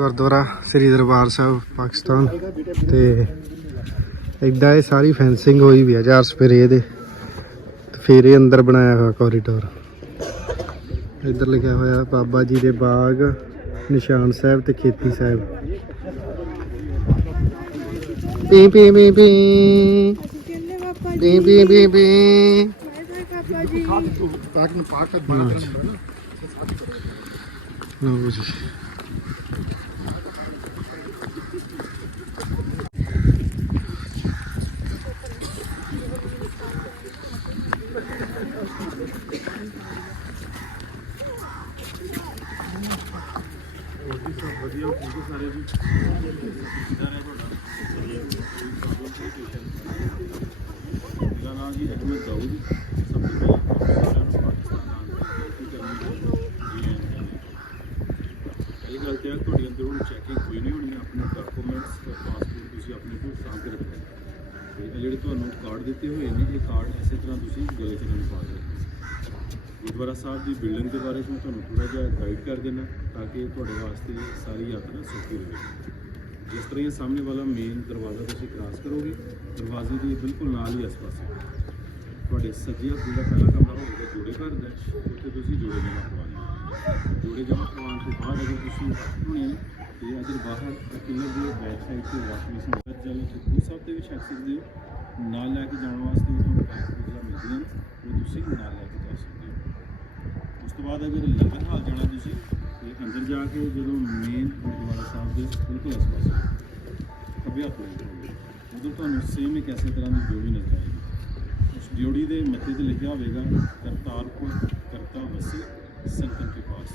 ਗੁਰਦੁਆਰਾ ਸ੍ਰੀ ਦਰਬਾਰ ਸਾਹਿਬ ਪਾਕਿਸਤਾਨ। ਤੇ ਇਦਾਂ ਇਹ ਸਾਰੀ ਫੈਂਸਿੰਗ ਹੋਈ ਵੀ ਆ ਚਾਰ ਸਪੇਰੇ ਦੇ ਤੇ ਫਿਰ ਇਹ ਅੰਦਰ ਬਣਾਇਆ ਹੋਇਆ ਕੋਰੀਡੋਰ ਇੱਧਰ ਲਿਖਿਆ ਹੋਇਆ ਬਾਬਾ ਜੀ ਦੇ ਬਾਗ ਨਿਸ਼ਾਨ ਸਾਹਿਬ ਤੇ ਖੇਤੀ ਸਾਹਿਬ। ਪੀ ਪੀ ਪੀ ਪੀ। ਕਹਿੰਦੇ ਬਾਪਾ ਪੀ ਪੀ ਪੀ ਪੀ। ਬਾਪਾ ਜੀ। ਲਓ ਜੀ ਮੇਰਾ ਨਾਮ ਜੀ ਅਹਿਮਦ ਦਾਊਦ ਸਭ ਤੋਂ ਪਹਿਲਾਂ ਤਾਂ ਸਾਰਿਆਂ ਨੂੰ ਪਾਕਿਸਤਾਨ ਆਉਣ ਦੀ ਬੇਨਤੀ ਕਰਨੀ ਹੈ ਜੀ ਇਹ ਗੱਲ ਤੇ ਹੈ ਤੁਹਾਡੇ ਅੰਦਰ ਹੁਣ ਚੈਕਿੰਗ ਕੋਈ ਨਹੀਂ ਹੋਣੀ ਆਪਣੇ ਡਾਕੂਮੈਂਟਸ ਤੇ ਪਾਸਪੋਰਟ ਤੁਸੀਂ ਆਪਣੇ ਕੋਲ ਸਾਂਭ ਕੇ ਰੱਖਣਾ ਤੇ ਇਹ ਜਿਹੜੇ ਤੁਹਾਨੂੰ ਕਾਰਡ ਦਿੱਤੇ ਹੋਏ ਨੇ ਇਹ ਕਾਰਡ ਇਸੇ ਤਰ੍ਹਾਂ ਤੁਸੀਂ ਗਲੇ 'ਚ ਨਹੀਂ ਪਾ ਦੇਣੇ ਗੁਰਦੁਆਰਾ ਸਾਹਿਬ ਦੀ ਬਿਲਡਿੰਗ ਦੇ ਬਾਰੇ ਮੈਂ ਤੁਹਾਨੂੰ ਥੋੜਾ ਜਿਹਾ ਗਾਈਡ ਕਰ ਦੇਣਾ ਤਾਂ ਕਿ ਤੁਹਾਡੇ ਵਾਸਤੇ ਸਾਰੀ ਯਾਤਰਾ ਸੌਖੀ ਰਹੇ। ਜਿਸ ਤਰ੍ਹਾਂ ਇਹ ਸਾਹਮਣੇ ਵਾਲਾ ਮੇਨ ਦਰਵਾਜ਼ਾ ਤੁਸੀਂ ਕ੍ਰਾਸ ਕਰੋਗੇ, ਦਰਵਾਜ਼ੇ ਦੇ ਬਿਲਕੁਲ ਨਾਲ ਹੀ ਆਸ ਪਾਸੇ ਤੁਹਾਡੇ ਸੱਜੇ ਹੱਥ ਜਿਹੜਾ ਪਹਿਲਾ ਕਮਰਾ ਹੋਵੇਗਾ ਜੋੜੇ ਘਰ ਦਾ ਉੱਥੇ ਤੁਸੀਂ ਜੋੜੇ ਜਮਾ ਕਰਵਾਉਣੇ ਜੋੜੇ ਜਮਾ ਕਰਵਾਉਣ ਤੋਂ ਬਾਅਦ ਅਗਰ ਤੁਸੀਂ ਹੁਣੇ ਤੇ ਅਗਰ ਬਾਹਰ ਕਿਲਰ ਦੇ ਬੈਕ ਸਾਈਡ ਤੇ ਵਾਸ਼ਿੰਗ ਮਸ਼ੀਨ ਚੱਲ ਖੂਹ ਸਭ ਦੇ ਵੀ ਛੱਡ ਸਕਦੇ ਹੋ। ਨਾਲ ਲੈ ਕੇ ਜਾਣ ਵਾਸਤੇ ਤੁਹਾਨੂੰ ਪੈਕ ਵਗੈਰਾ ਮਿਲਦੀਆਂ ਨੇ, ਉਹ ਤੁਸੀਂ ਨਾਲ ਲੈ ਉਸ ਤੋਂ ਬਾਅਦ ਅਗਰ ਲੰਗਰ ਹਾਲ ਜਾਣਾ ਤੁਸੀਂ ਤੇ ਅੰਦਰ ਜਾ ਕੇ ਜਦੋਂ ਮੇਨ ਗੁਰਦੁਆਰਾ ਸਾਹਿਬ ਦੇ ਬਿਲਕੁਲ ਆਸ-ਪਾਸ ਖੱਬੇ ਹੱਥ ਨੂੰ ਉਦੋਂ ਤੁਹਾਨੂੰ ਸੇਮ ਇੱਕ ਐਸੇ ਤਰ੍ਹਾਂ ਦੀ ਡਿਊਟੀ ਨਜ਼ਰ ਆਏਗੀ। ਉਸ ਜੋੜੀ ਦੇ ਮੱਥੇ ਤੇ ਲਿਖਿਆ ਹੋਵੇਗਾ, ਕਰਤਾਰਪੁਰ ਕਰਤਾ ਵਸੀ ਸੰਤਨ ਕੇ ਪਾਸ।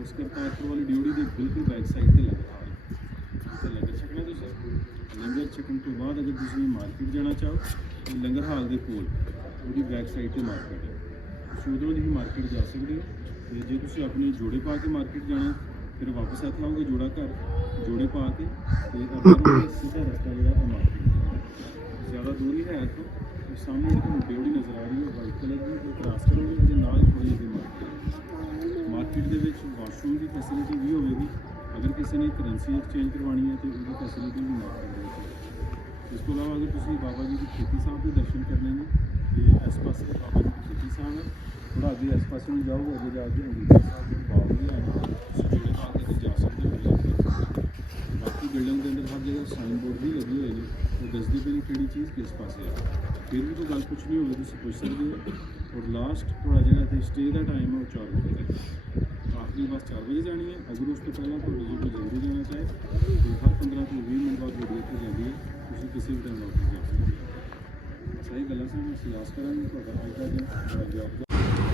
ਉਸ ਕਰਤਾਰਪੁਰ ਵਾਲੀ ਡਿਊਟੀ ਦੇ ਬਿਲਕੁਲ ਬੈਕ ਸਾਈਡ ਤੇ ਲੰਗਰ ਹਾਲ ਹੈ। ਤੇ ਲੰਗਰ ਛਕਣਾ ਤੁਸੀਂ। ਲੰਗਰ ਛਕਣ ਤੋਂ ਬਾਅਦ ਅਗਰ ਤੁਸੀਂ ਮਾਰਕੀਟ ਜਾਣਾ ਚਾਹੋ ਤਾਂ ਲੰਗਰ ਹਾਲ ਦੇ ਕੋਲ, ਉਹਦੀ ਬੈਕ ਸਾਈਡ ਤੇ ਮਾਰਕੀਟ ਹੈ ਤੁਸੀਂ ਉਧਰੋਂ ਦੀ ਹੀ ਮਾਰਕੀਟ ਜਾ ਸਕਦੇ ਹੋ ਤੇ ਜੇ ਤੁਸੀਂ ਆਪਣੇ ਜੋੜੇ ਪਾ ਕੇ ਮਾਰਕੀਟ ਜਾਣਾ, ਫਿਰ ਵਾਪਸ ਇੱਥੇ ਆਓਗੇ ਜੋੜਾ ਘਰ, ਜੋੜੇ ਪਾ ਕੇ ਤੇ ਆਪਣਾ ਸਿੱਧਾ ਰਸਤਾ ਜਿਹੜਾ ਉਹ ਮਾਰਕੀਟ ਦਾ ਜ਼ਿਆਦਾ ਦੂਰੀ ਹੈ ਇੱਥੋਂ, ਤੇ ਸਾਹਮਣੇ ਜਿਹੜੀ ਤੁਹਾਨੂੰ ਡਿਊਟੀ ਨਜ਼ਰ ਆ ਰਹੀ ਹੈ ਵਾਈਟ ਕਲਰ ਦੀ, ਉਹ ਕ੍ਰਾਸ ਕਰੋਗੇ ਉਹਦੇ ਨਾਲ ਹੀ ਥੋੜੀ ਜਿਹੀ ਮਾਰਕੀਟ ਮਾਰਕੀਟ ਦੇ ਵਿੱਚ ਵਾਸ਼ਰੂਮ ਦੀ ਫੈਸਿਲਿਟੀ ਵੀ ਹੋਵੇਗੀ, ਅਗਰ ਕਿਸੇ ਨੇ ਕਰੰਸੀ ਐਕਸਚੇਂਜ ਕਰਵਾਉਣੀ ਹੈ ਤੇ ਉਹਦੀ ਫੈਸਿਲਿਟੀ ਵੀ ਮਾਰਕੀਟ ਦੇ ਵਿੱਚ ਇਸ ਤੋਂ ਇਲਾਵਾ ਅਗਰ ਤੁਸੀਂ ਬਾਬਾ ਜੀ ਦੀ ਖੇਤੀ ਸਾਹਿਬ ਦੇ ਦਰਸ਼ਨ ਕਰਨੇ ਨੇ, ਤੇ ਇਸ ਪਾਸੇ ਬਾਬਾ ਜੀ ਦੀ ਖੇਤੀ ਸਾਹਿਬ ਥੋੜਾ ਅੱਗੇ ਇਸ ਪਾਸੇ ਨੂੰ ਜਾਓ, ਅੱਗੇ ਜਾ ਕੇ ਅੰਗੀਠਾ ਸਾਹਿਬ ਦੇ ਬਾਗ ਵੀ ਹੈ। ਤੁਸੀਂ ਜਿਹੜੇ ਬਾਗ ਜਾ ਸਕਦੇ ਹੋ। ਬਾਕੀ ਬਿਲਡਿੰਗ ਦੇ ਅੰਦਰ ਹਰ ਜਗ੍ਹਾ ਸਾਈਨ ਬੋਰਡ ਵੀ ਲੱਗੇ ਹੋਏ ਨੇ। ਉਹ ਦੱਸਦੀ ਪਈ ਕਿਹੜੀ ਚੀਜ਼ ਕਿਸ ਪਾਸੇ ਹੈ ਫਿਰ ਵੀ ਕੋਈ ਗੱਲ ਪੁੱਛਣੀ ਹੋਵੇ, ਤੁਸੀਂ ਪੁੱਛ ਸਕਦੇ ਹੋ। ਔਰ ਲਾਸਟ ਥੋੜਾ ਜਿਹਾ ਇੱਥੇ ਸਟੇ ਦਾ ਟਾਈਮ ਹੈ ਉਹ 4 ਵਜੇ ਤੱਕ। ਆਖਰੀ ਬਸ 4 ਵਜੇ ਜਾਣੀ ਹੈ। ਅਗਰ ਉਸ ਤੋਂ ਪਹਿਲਾਂ ਤੁਹਾਡੇ ਜੇ ਕੋਈ ਜਾਣਾ ਚਾਹੇ ਹਰ 15 ਤੋਂ 20 ਮਿੰਟ ਬਾਅਦ ਗੱਡੀ ਇੱਥੇ ਜਾਂਦੀ ਹੈ। ਤੁਸੀਂ ਕਿਸੇ ਵੀ ਟਾਈਮ ਵਾਪਸ ਜਾ ਸਕਦੇ ਹੋ।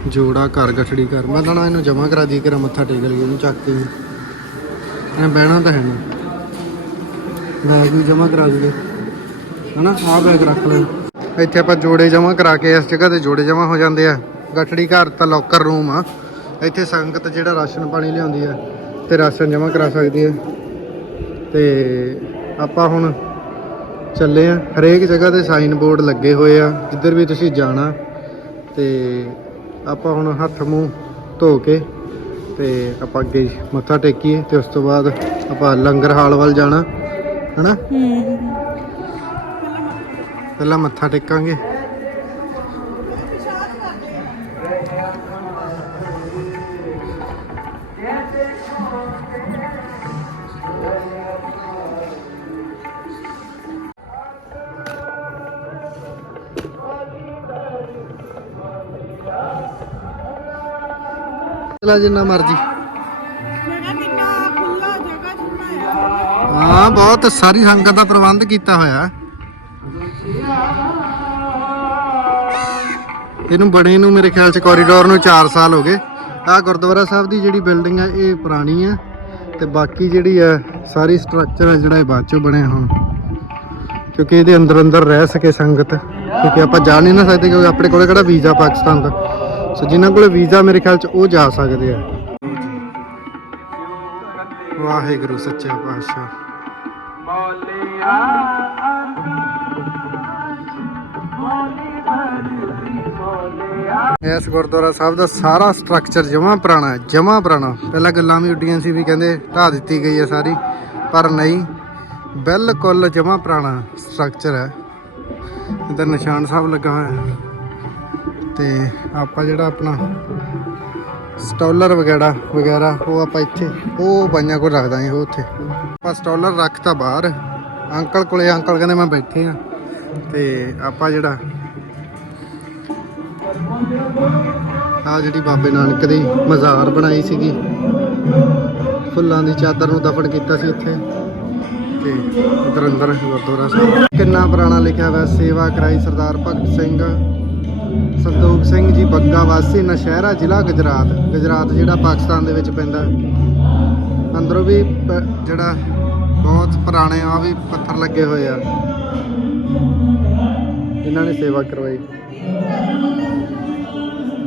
ਜੋੜਾ ਘਰ ਗਠੜੀ ਕਰ, ਮੈਂ ਤਾਂ ਇਹਨੂੰ ਜਮਾ ਕਰਾ ਦੀ ਕਰਾਂ ਮੱਥਾ ਟੇਕ ਲਈ ਇਹਨੂੰ ਚੱਕ ਕੇ ਇਹ ਬਹਿਣਾ ਤਾਂ ਹੈ ਨਹੀਂ ਬੈਗ ਵੀ ਜਮਾ ਕਰਾ ਦਈਏ। ਹਨਾ? ਆਹ ਬੈਗ ਰੱਖ ਲੈ। ਇੱਥੇ ਆਪਾਂ ਜੋੜੇ ਜਮਾ ਕਰਾ ਕੇ ਇਸ ਜਗ੍ਹਾ ਤੇ ਜੋੜੇ ਜਮਾ ਹੋ ਜਾਂਦੇ ਆ। ਗਠੜੀ ਘਰ ਤਾਂ ਲੋਕਰ ਰੂਮ ਆ। ਇੱਥੇ ਸੰਗਤ ਜਿਹੜਾ ਰਾਸ਼ਨ ਪਾਣੀ ਲਿਆਉਂਦੀ ਆ, ਤੇ ਰਾਸ਼ਨ ਜਮਾ ਕਰਾ ਸਕਦੀ ਆ। ਤੇ ਆਪਾਂ ਹੁਣ ਚੱਲੇ ਆ। ਹਰੇਕ ਜਗ੍ਹਾ ਤੇ ਸਾਈਨ ਬੋਰਡ ਲੱਗੇ ਹੋਏ ਆ। ਜਿੱਧਰ ਵੀ ਤੁਸੀਂ ਜਾਣਾ ਤੇ ਆਪਾਂ ਹੁਣ ਹੱਥ ਮੂੰਹ ਧੋ ਕੇ ਤੇ ਆਪਾਂ ਅੱਗੇ ਮੱਥਾ ਟੇਕੀਏ ਤੇ ਉਸ ਤੋਂ ਬਾਅਦ ਆਪਾਂ ਲੰਗਰ ਹਾਲ ਵੱਲ ਜਾਣਾ ਹਨਾ? ਪਹਿਲਾਂ ਮੱਥਾ ਟੇਕਾਂਗੇ। ਚਲਾ ਜਿੰਨਾ ਮਰਜ਼ੀ। ਆ ਹਾਂ ਬਹੁਤ ਸਾਰੀ ਸੰਗਤ ਦਾ ਪ੍ਰਬੰਧ ਕੀਤਾ ਹੋਇਆ। ਇਹਨੂੰ ਬਣੇ ਨੂੰ ਮੇਰੇ ਖਿਆਲ ਚ ਕੋਰੀਡੋਰ ਨੂੰ 4 ਸਾਲ ਹੋ ਗਏ। ਆਹ ਗੁਰਦੁਆਰਾ ਸਾਹਿਬ ਦੀ ਜਿਹੜੀ ਬਿਲਡਿੰਗ ਆ ਇਹ ਪੁਰਾਣੀ ਆ। ਤੇ ਬਾਕੀ ਜਿਹੜੀ ਆ ਸਾਰੀ ਸਟਰਕਚਰ ਆ ਜਿਹੜਾ ਇਹ ਬਾਅਦ ਚੋਂ ਬਣਿਆ ਹੁਣ। ਕਿਉਂਕਿ ਇਹਦੇ ਅੰਦਰ ਅੰਦਰ ਰਹਿ ਸਕੇ ਸੰਗਤ। ਕਿਉਂਕਿ ਆਪਾਂ ਜਾ ਨਹੀਂ ਨਾ ਸਕਦੇ ਕਿਉਂਕਿ ਆਪਣੇ ਕੋਲੇ ਕਿਹੜਾ ਵੀਜ਼ਾ ਪਾਕਿਸਤਾਨ ਦਾ। ਸੋ ਜਿਨ੍ਹਾਂ ਕੋਲੇ ਵੀਜ਼ਾ ਮੇਰੇ ਖਿਆਲ ਚ ਉਹ ਜਾ ਸਕਦੇ ਆ। ਵਾਹਿਗੁਰੂ, ਸੱਚਾ ਪਾਤਸ਼ਾਹ। ਇਸ ਗੁਰਦੁਆਰਾ ਸਾਹਿਬ ਦਾ ਸਾਰਾ ਸਟਰਕਚਰ ਜਮਾ ਪੁਰਾਣਾ ਹੈ, ਜਮਾ ਪੁਰਾਣਾ। ਪਹਿਲਾਂ ਗੱਲਾਂ ਵੀ ਉੱਡੀਆਂ ਸੀ ਵੀ ਕਹਿੰਦੇ ਢਾ ਦਿੱਤੀ ਗਈ ਹੈ ਸਾਰੀ, ਪਰ ਨਹੀਂ, ਬਿਲਕੁਲ ਜਮਾ ਪੁਰਾਣਾ ਸਟਰਕਚਰ ਹੈ। ਇਧਰ ਨਿਸ਼ਾਨ ਸਾਹਿਬ ਲੱਗਾ ਹੋਇਆ। ਹੈ ਤੇ ਆਪਾਂ ਜਿਹੜਾ ਆਪਣਾ ਸਟਾਲਰ ਵਗੈਰਾ ਵਗੈਰਾ, ਉਹ ਆਪਾਂ ਇੱਥੇ, ਉਹ ਬਾਈਆਂ ਕੋਲ ਰੱਖ ਦਾਂਗੇ ਉਹ ਉੱਥੇ। ਆਪਾਂ ਸਟਾਲਰ ਰੱਖਤਾ ਬਾਹਰ। ਅੰਕਲ ਕੋਲੇ, ਅੰਕਲ ਕਹਿੰਦੇ ਮੈਂ ਬੈਠੇ ਆ। ਤੇ ਆਪਾਂ ਜਿਹੜਾ ਆ ਜਿਹੜੀ ਬਾਬੇ ਨਾਨਕ ਦੀ ਮਜ਼ਾਰ ਬਣਾਈ ਸੀਗੀ। ਫੁੱਲਾਂ ਦੀ ਚਾਦਰ ਨੂੰ ਦਫਨ ਕੀਤਾ ਸੀ ਇੱਥੇ। ਤੇ ਉਧਰ ਅੰਦਰ ਗੁਰਦੁਆਰਾ ਸਾਹਿਬ। ਕਿੰਨਾ ਪੁਰਾਣਾ ਲਿਖਿਆ ਹੋਇਆ, ਸੇਵਾ ਕਰਾਈ ਸਰਦਾਰ ਭਗਤ ਸਿੰਘ। ਸੰਤੋਖ ਸਿੰਘ ਜੀ ਬੱਗਾ ਵਾਸੀ ਨਸ਼ਹਿਰਾ ਜ਼ਿਲ੍ਹਾ ਗੁਜਰਾਤ। ਗੁਜਰਾਤ ਜਿਹੜਾ ਪਾਕਿਸਤਾਨ ਦੇ ਵਿੱਚ ਪੈਂਦਾ ਅੰਦਰੋਂ ਵੀ ਜਿਹੜਾ ਬਹੁਤ ਪੁਰਾਣੇ ਆ ਵੀ ਪੱਥਰ ਲੱਗੇ ਹੋਏ ਆ। ਇਹਨਾਂ ਨੇ ਸੇਵਾ ਕਰਵਾਈ।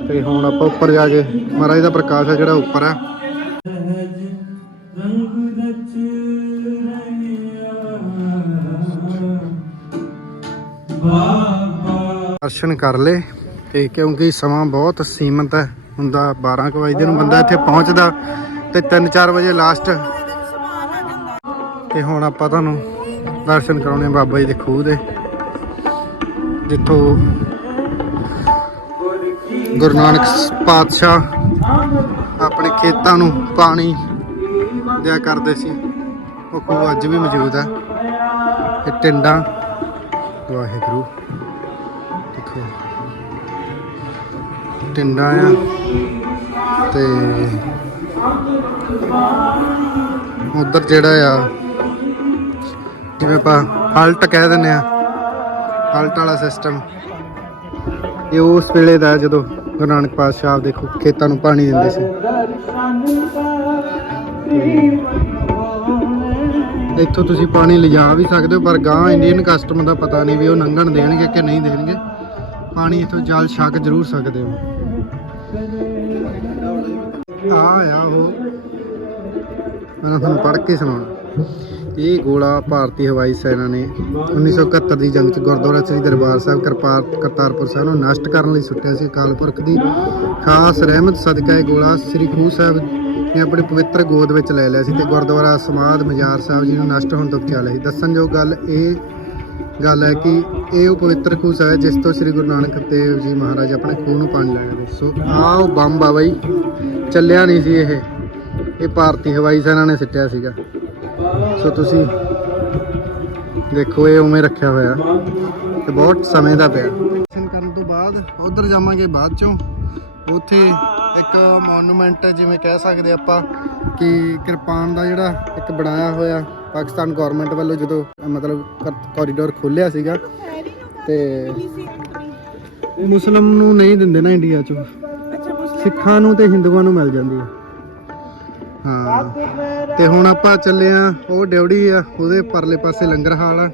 ਤੇ ਹੁਣ ਆਪਾਂ ਉੱਪਰ ਜਾ ਕੇ ਮਹਾਰਾਜ ਦਾ ਪ੍ਰਕਾਸ਼ ਹੈ ਜਿਹੜਾ ਉੱਪਰ ਹੈ ਦਰਸ਼ਨ ਕਰ ਲਏ। ਤੇ ਕਿਉਂਕਿ ਸਮਾਂ ਬਹੁਤ ਸੀਮਤ ਹੈ। ਹੁੰਦਾ 12 ਕੁ ਵਜੇ ਨੂੰ ਬੰਦਾ ਇੱਥੇ ਪਹੁੰਚਦਾ ਤੇ 3-4 ਵਜੇ ਲਾਸਟ ਤੇ ਹੁਣ ਆਪਾਂ ਤੁਹਾਨੂੰ ਦਰਸ਼ਨ ਕਰਾਉਣੇ ਬਾਬਾ ਜੀ ਦੇ ਖੂਹ ਦੇ। ਜਿੱਥੋਂ ਗੁਰੂ ਨਾਨਕ ਪਾਤਸ਼ਾਹ ਆਪਣੇ ਖੇਤਾਂ ਨੂੰ ਪਾਣੀ ਦਿਆ ਕਰਦੇ ਸੀ। ਉਹ ਖੂਹ ਅੱਜ ਵੀ ਮੌਜੂਦ ਹੈ। ਇਹ ਟਿੰਡਾਂ। ਵਾਹਿਗੁਰੂ। ਟਿੰਡਾਂ ਆ ਤੇ ਉਧਰ ਜਿਹੜਾ ਆ, ਜਿਵੇਂ ਆਪਾਂ ਹਲਟ ਕਹਿ ਦਿੰਦੇ ਆ ਹਲਟ ਵਾਲਾ ਸਿਸਟਮ ਇਹ ਉਸ ਵੇਲੇ ਦਾ ਜਦੋਂ ਗੁਰੂ ਨਾਨਕ ਪਾਤਸ਼ਾਹ ਦੇਖੋ ਖੇਤਾਂ ਨੂੰ ਪਾਣੀ ਦਿੰਦੇ ਸੀ। ਇੱਥੋਂ ਤੁਸੀਂ ਪਾਣੀ ਲਿਜਾ ਵੀ ਸਕਦੇ ਹੋ, ਪਰ ਗਾਂ ਇੰਡੀਅਨ ਕਸਟਮ ਦਾ ਪਤਾ ਨਹੀਂ ਵੀ ਉਹ ਲੰਘਣ ਦੇਣਗੇ ਕਿ ਨਹੀਂ ਦੇਣਗੇ। ਪਾਣੀ ਇੱਥੋਂ ਜਲ ਛਕ ਜ਼ਰੂਰ ਸਕਦੇ ਹੋ। ਆ ਆ ਉਹ। ਮੈਂ ਤੁਹਾਨੂੰ ਪੜ੍ਹ ਕੇ ਸੁਣਾਉਣਾ। ਇਹ ਗੋਲਾ ਭਾਰਤੀ ਹਵਾਈ ਸੈਨਾ ਨੇ 1971 ਦੀ ਜੰਗ 'ਚ ਗੁਰਦੁਆਰਾ ਸ੍ਰੀ ਦਰਬਾਰ ਸਾਹਿਬ, ਕਰਪਾਰ, ਕਰਤਾਰਪੁਰ ਸਾਹਿਬ ਨੂੰ ਨਸ਼ਟ ਕਰਨ ਲਈ ਸੁੱਟਿਆ ਸੀ ਅਕਾਲ ਪੁਰਖ ਦੀ। ਖਾਸ ਰਹਿਮਤ ਸਦਕਾ ਇਹ ਗੋਲਾ ਸ੍ਰੀ ਖੂਹ ਸਾਹਿਬ ਨੇ ਆਪਣੀ ਪਵਿੱਤਰ ਗੋਦ ਵਿੱਚ ਲੈ ਲਿਆ ਸੀ ਤੇ ਗੁਰਦੁਆਰਾ ਸਮਾਧ ਮਜਾਰ ਸਾਹਿਬ ਜੀ ਨੂੰ ਨਸ਼ਟ ਹੋਣ ਤੋਂ ਬਚਾ ਲਿਆ ਸੀ। ਦੱਸਣਯੋਗ ਗੱਲ ਇਹ ਗੱਲ ਹੈ ਕਿ ਇਹ ਉਹ ਪਵਿੱਤਰ ਖੂਹ ਹੈ ਜਿਸ ਤੋਂ ਸ੍ਰੀ ਗੁਰੂ ਨਾਨਕ ਦੇਵ ਜੀ ਮਹਾਰਾਜ ਆਪਣੇ ਖੂਹ ਨੂੰ ਪਾਣੀ ਲਾਇਆ ਸੋ ਆਹ ਉਹ ਬੰਬ ਆ ਬਾਈ, ਚੱਲਿਆ ਨਹੀਂ ਸੀ ਇਹ। ਇਹ ਭਾਰਤੀ ਹਵਾਈ ਸੈਨਾ ਨੇ ਸਿੱਟਿਆ ਸੀਗਾ। ਸੋ ਤੁਸੀਂ ਦੇਖੋ, ਇਹ ਉਵੇਂ ਰੱਖਿਆ ਹੋਇਆ। ਤੇ ਬਹੁਤ ਸਮੇਂ ਦਾ ਪਿਆ। ਦਰਸ਼ਨ ਕਰਨ ਤੋਂ ਬਾਅਦ ਉਧਰ ਜਾਵਾਂਗੇ ਬਾਅਦ ਚੋਂ। ਉੱਥੇ ਇੱਕ ਮੋਨੂਮੈਂਟ ਜਿਵੇਂ ਕਹਿ ਸਕਦੇ ਆਪਾਂ ਕਿ ਕਿਰਪਾਨ ਦਾ ਜਿਹੜਾ ਇੱਕ ਬਣਾਇਆ ਹੋਇਆ ਪਾਕਿਸਤਾਨ ਗਵਰਨਮੈਂਟ ਵੱਲੋਂ ਜਦੋਂ ਮਤਲਬ ਕੋਰੀਡੋਰ ਖੋਲਿਆ ਸੀਗਾ ਤੇ ਮੁਸਲਮ ਨੂੰ ਨਹੀਂ ਦਿੰਦੇ ਨਾ ਇੰਡੀਆ 'ਚ। ਸਿੱਖਾਂ ਨੂੰ ਤੇ ਹਿੰਦੂਆਂ ਨੂੰ ਮਿਲ ਜਾਂਦੀ ਹੈ ਹਾਂ ਤੇ ਹੁਣ ਆਪਾਂ ਚੱਲੇ ਆ ਉਹ ਡਿਉੜੀ ਆ ਉਹਦੇ ਪਰਲੇ ਪਾਸੇ ਲੰਗਰ ਹਾਲ ਆ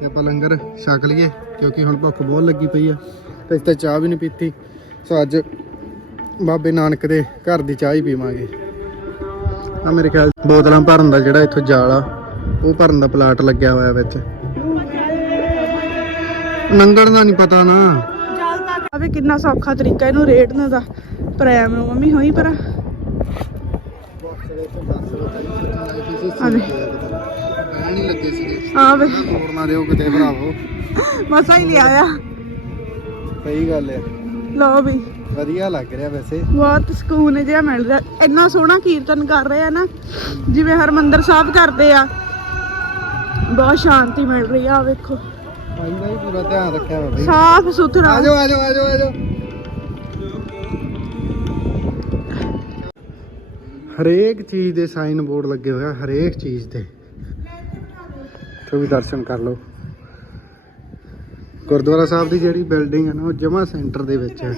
ਤੇ ਆਪਾਂ ਲੰਗਰ ਛਕ ਲਈਏ ਕਿਉਂਕਿ ਹੁਣ ਭੁੱਖ ਬਹੁਤ ਲੱਗੀ ਪਈ ਆ ਤੇ ਤੇ ਚਾਹ ਵੀ ਨਹੀਂ ਪੀਤੀ। ਸੋ ਅੱਜ ਬਾਬੇ ਨਾਨਕ ਦੇ ਘਰ ਦੀ ਚਾਹ ਹੀ ਪੀਵਾਂਗੇ। ਆ ਮੇਰੇ ਖਿਆਲ ਬੋਤਲਾਂ ਭਰਨ ਦਾ ਜਿਹੜਾ ਇੱਥੋਂ ਜਾਲ ਆ ਉਹ ਭਰਨ ਦਾ ਪਲਾਟ ਲੱਗਿਆ ਹੋਇਆ ਵਿੱਚ। ਨੰਗਣ ਦਾ ਨਹੀਂ ਪਤਾ ਨਾ। ਆ ਵੀ ਕਿੰਨਾ ਸੌਖਾ ਤਰੀਕਾ ਇਹਨੂੰ ਰੇੜਨ ਦਾ। ਪ੍ਰੈਮ ਨੂੰ ਮੰਮੀ ਹੋਈ ਪਰ। ਆ ਵੇ। ਨਹੀਂ ਲੱਗੇ ਸੀਗੇ ਆ ਵੇ। ਤੋੜ ਨਾ ਦਿਓ ਕਿਤੇ ਭਰਾਵੋ ਮਸਾ ਹੀ ਲਿਆ ਆ ਸਹੀ ਗੱਲ ਹੈ। ਲਓ ਵੀ। ਵਧੀਆ ਲੱਗ ਰਿਹਾ ਵੈਸੇ। ਬਹੁਤ ਸਕੂਨ ਜਿਹਾ ਮਿਲ ਰਿਹਾ। ਇੰਨਾ ਸੋਹਣਾ ਕੀਰਤਨ ਕਰ ਰਹੇ ਆ ਨਾ। ਜਿਵੇਂ ਹਰਮੰਦਰ ਸਾਹਿਬ ਕਰਦੇ ਆ। ਬਹੁਤ ਸ਼ਾਂਤੀ ਮਿਲ ਰਹੀ ਆ ਵੇਖੋ। ਭਾਈ ਦਾ ਵੀ ਪੂਰਾ ਧਿਆਨ ਰੱਖਿਆ ਵਾ ਬਈ ਸਾਫ਼ ਸੁਥਰਾ। ਆਜੋ ਆਜੋ ਆਜੋ ਆਜੋ ਹਰੇਕ ਚੀਜ਼ ਦੇ ਸਾਈਨ ਬੋਰਡ ਲੱਗੇ ਹੋਇਆ ਹਰੇਕ ਚੀਜ਼ ਤੇ ਤੋਂ ਵੀ ਦਰਸ਼ਨ ਕਰ ਲਓ। ਗੁਰਦੁਆਰਾ ਸਾਹਿਬ ਦੀ ਜਿਹੜੀ ਬਿਲਡਿੰਗ ਹੈ ਨਾ ਉਹ ਜਮਾ ਸੈਂਟਰ ਦੇ ਵਿੱਚ ਹੈ